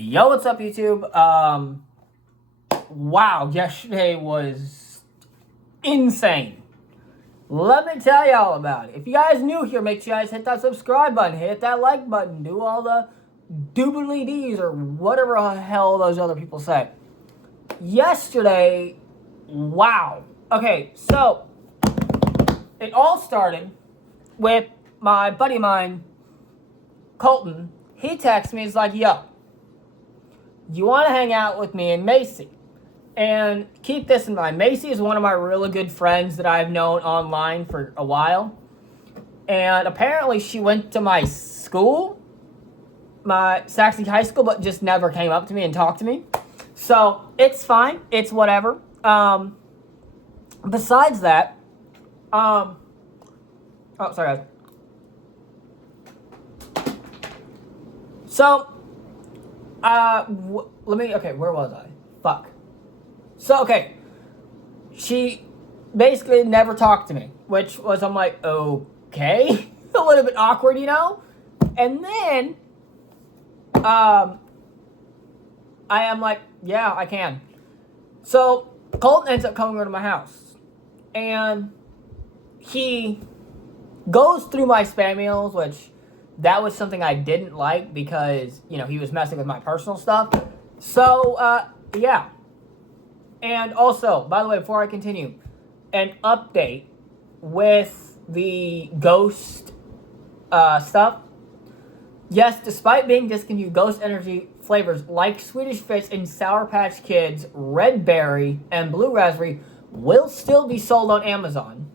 Yo, what's up, YouTube? Wow, yesterday was insane. Let me tell you all about it. If you guys new here, make sure you guys hit that subscribe button, hit that like button, do all the doobly dees or whatever the hell those other people say. Yesterday, wow. Okay, so it all started with my buddy of mine, Colton. He texted me, he's like, yo, you want to hang out with me and Macy? And keep this in mind, Macy is one of my really good friends that I've known online for a while. And apparently she went to my school, my Saxony High School, but just never came up to me and talked to me. So it's fine. It's whatever. Besides that, oh, sorry guys. So, okay, where was I? Fuck. So, okay, she basically never talked to me, which was, I'm like, okay, a little bit awkward, you know? And then, I am like, yeah, I can. So, Colton ends up coming over to my house, and he goes through my spam emails, which that was something I didn't like because, you know, he was messing with my personal stuff. So, yeah. And also, by the way, before I continue, an update with the ghost stuff. Yes, despite being discontinued, Ghost Energy flavors like Swedish Fish and Sour Patch Kids, Red Berry, and Blue Raspberry will still be sold on Amazon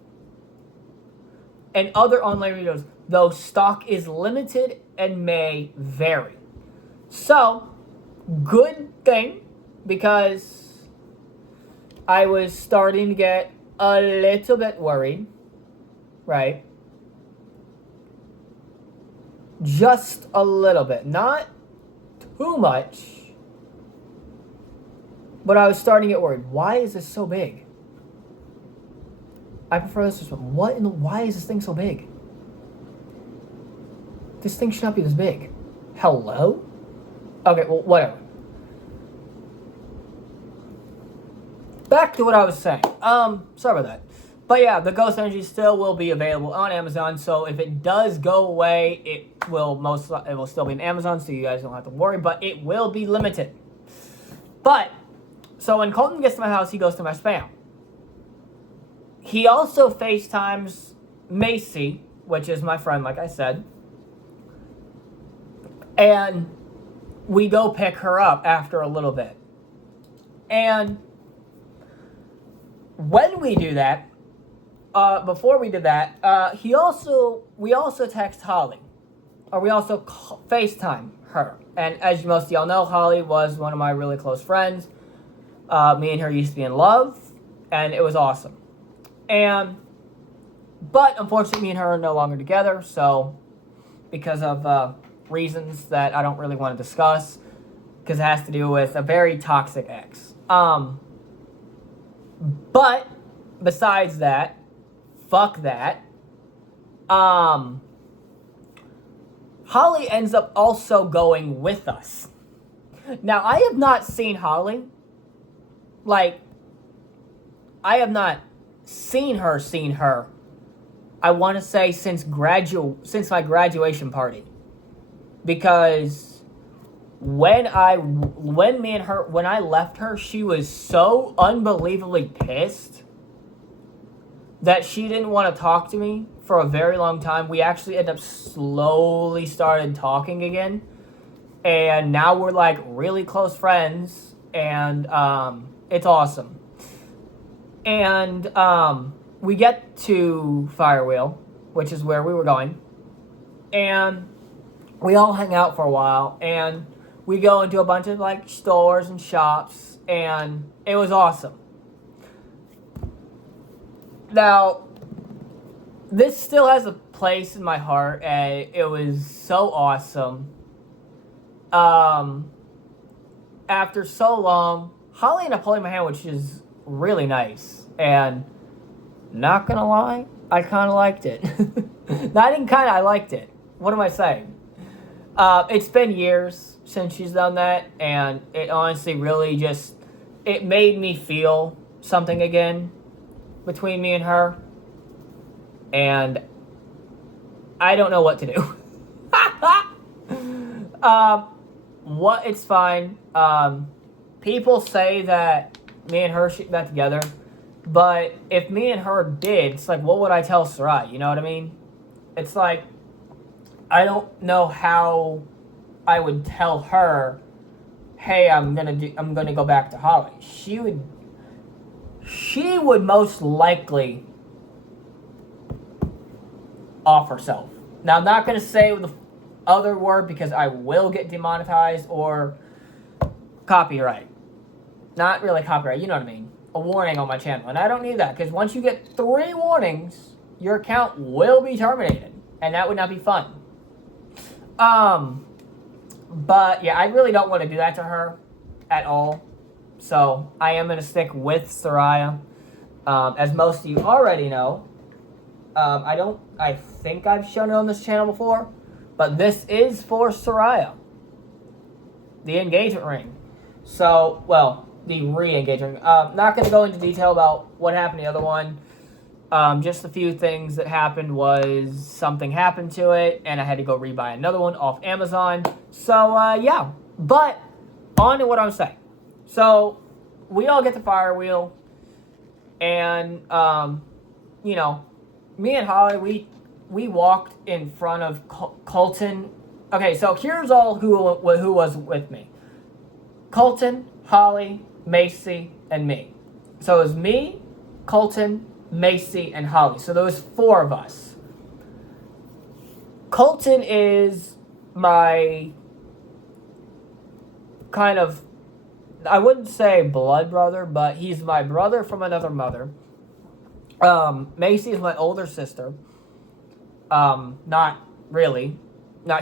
and other online retailers, though stock is limited and may vary. So, good thing, because I was starting to get a little bit worried, right? Just a little bit. Not too much, but I was starting to get worried. Why is this so big? I prefer this one. Why is this thing so big? This thing should not be this big. Hello? Okay, well, whatever. Back to what I was saying. Sorry about that. But yeah, the Ghost Energy still will be available on Amazon, so if it does go away, it will still be on Amazon, so you guys don't have to worry, but it will be limited. But, so when Colton gets to my house, he goes to my spam. He also FaceTimes Macy, which is my friend, like I said, and we go pick her up after a little bit. And when we do that, before we did that, we also text Holly, or we also FaceTime her. And as most of y'all know, Holly was one of my really close friends. Me and her used to be in love, and it was awesome. But unfortunately, me and her are no longer together. So, because of reasons that I don't really want to discuss, because it has to do with a very toxic ex. But besides that, fuck that. Holly ends up also going with us. Now, I have not seen Holly. Like, I have not seen her. I want to say since my graduation party. Because when I left her, she was so unbelievably pissed that she didn't want to talk to me for a very long time. We actually ended up slowly started talking again. And now we're like really close friends. And it's awesome. And we get to Firewheel, which is where we were going. And we all hang out for a while. And we go into a bunch of like stores and shops. And it was awesome. Now, this still has a place in my heart, and it was so awesome. After so long, Holly ended up holding my hand, which is really nice. And not gonna lie, I kind of liked it. I liked it. What am I saying? It's been years since she's done that, and it honestly really just it made me feel something again between me and her, and I don't know what to do. What it's fine. People say that me and her should get back together, but if me and her did, it's like, what would I tell Sarai? You know what I mean? It's like, I don't know how I would tell her, hey, I'm gonna go back to Holly. She would most likely off herself. Now, I'm not gonna say the other word because I will get demonetized or copyright. Not really copyright, you know what I mean. A warning on my channel. And I don't need that because once you get 3 warnings, your account will be terminated. And that would not be fun. But yeah, I really don't want to do that to her at all. So I am going to stick with Soraya. As most of you already know, I think I've shown it on this channel before, but this is for Soraya. The engagement ring. So, well, the re-engagement ring. Not going to go into detail about what happened to the other one. Just a few things that happened was something happened to it, and I had to go rebuy another one off Amazon. So, yeah. But, on to what I'm saying. So, we all get the Firewheel, and, you know, me and Holly, we walked in front of Colton. Okay, so here's all who was with me. Colton, Holly, Macy, and me. So it was me, Colton, Macy, and Holly. So there was 4 of us. Colton is my kind of, I wouldn't say blood brother, but he's my brother from another mother. Macy is my older sister. Not really.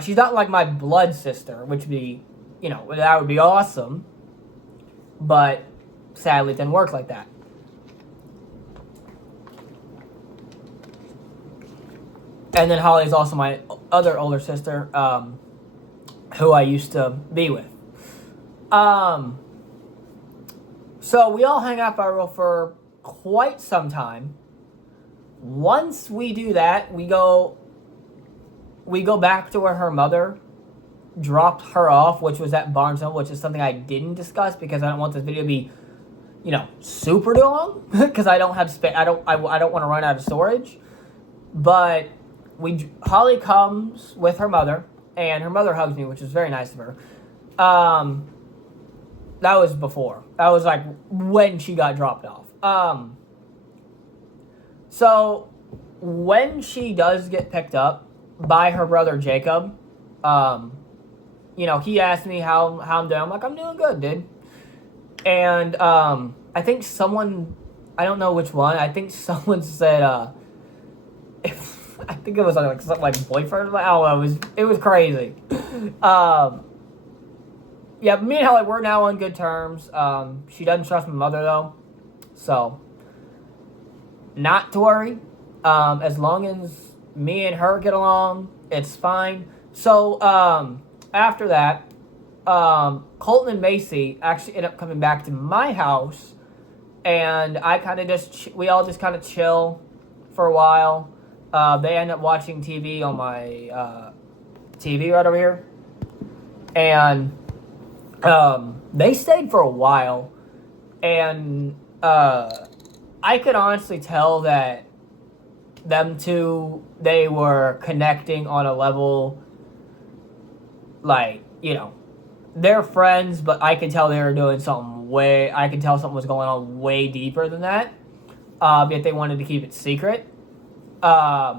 She's not like my blood sister, which would be, you know, that would be awesome. But sadly, it didn't work like that. And then Holly is also my other older sister, who I used to be with. So we all hang out Firewheel for quite some time. Once we do that, we go back to where her mother dropped her off, which was at Barnes & Noble, which is something I didn't discuss because I don't want this video to be, you know, super long because I don't have space. I don't want to run out of storage. But Holly comes with her mother, and her mother hugs me, which was very nice of her. That was before. That was like when she got dropped off. So when she does get picked up by her brother Jacob, you know, he asked me how I'm doing. I'm like, I'm doing good, dude. And I think someone, I don't know which one, I think someone said, I think it was like something like boyfriend. I don't know. It was crazy. Yeah, me and Holly, we're now on good terms. She doesn't trust my mother though, so not to worry. As long as me and her get along, it's fine. So after that, Colton and Macy actually ended up coming back to my house, and I kind of we all just kind of chill for a while. They end up watching TV on my TV right over here, and they stayed for a while, and I could honestly tell that them two, they were connecting on a level, like, you know, they're friends, but I could tell they were doing something I could tell something was going on way deeper than that, yet they wanted to keep it secret. I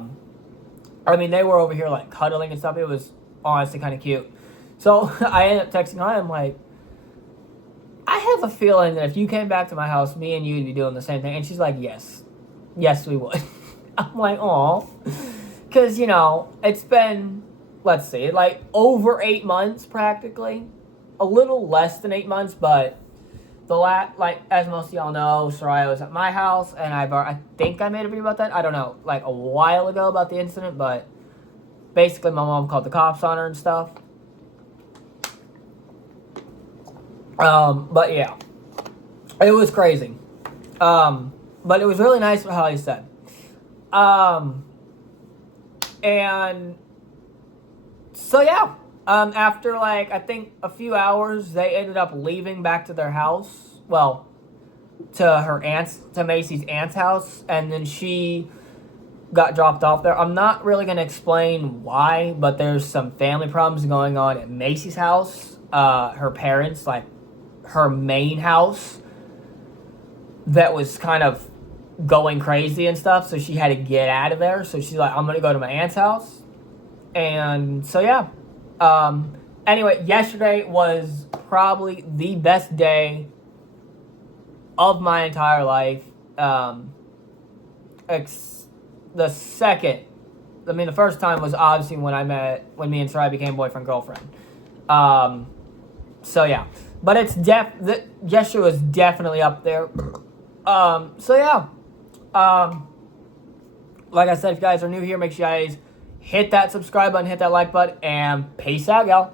mean, they were over here, like, cuddling and stuff. It was honestly kind of cute. So I ended up texting her. I'm like, I have a feeling that if you came back to my house, me and you would be doing the same thing. And she's like, yes. Yes, we would. I'm like, aw. Because, you know, it's been, let's see, like over 8 months practically. A little less than 8 months, but like, as most of y'all know, Soraya was at my house, and I think I made a video about that. I don't know, like a while ago about the incident, but basically my mom called the cops on her and stuff. But yeah, it was crazy. But it was really nice how he said. And so yeah, after like I think a few hours, they ended up leaving back to their house. Well, to Macy's aunt's house, and then she got dropped off there. I'm not really gonna explain why, but there's some family problems going on at Macy's house. Her parents, like her main house, that was kind of going crazy and stuff, so she had to get out of there. So she's like, I'm gonna go to my aunt's house. And so yeah. Anyway, yesterday was probably the best day of my entire life. The first time was obviously when me and Sarai became boyfriend girlfriend. So yeah, but the gesture was definitely up there. So yeah, like I said, if you guys are new here, make sure you guys hit that subscribe button, hit that like button, and peace out, y'all.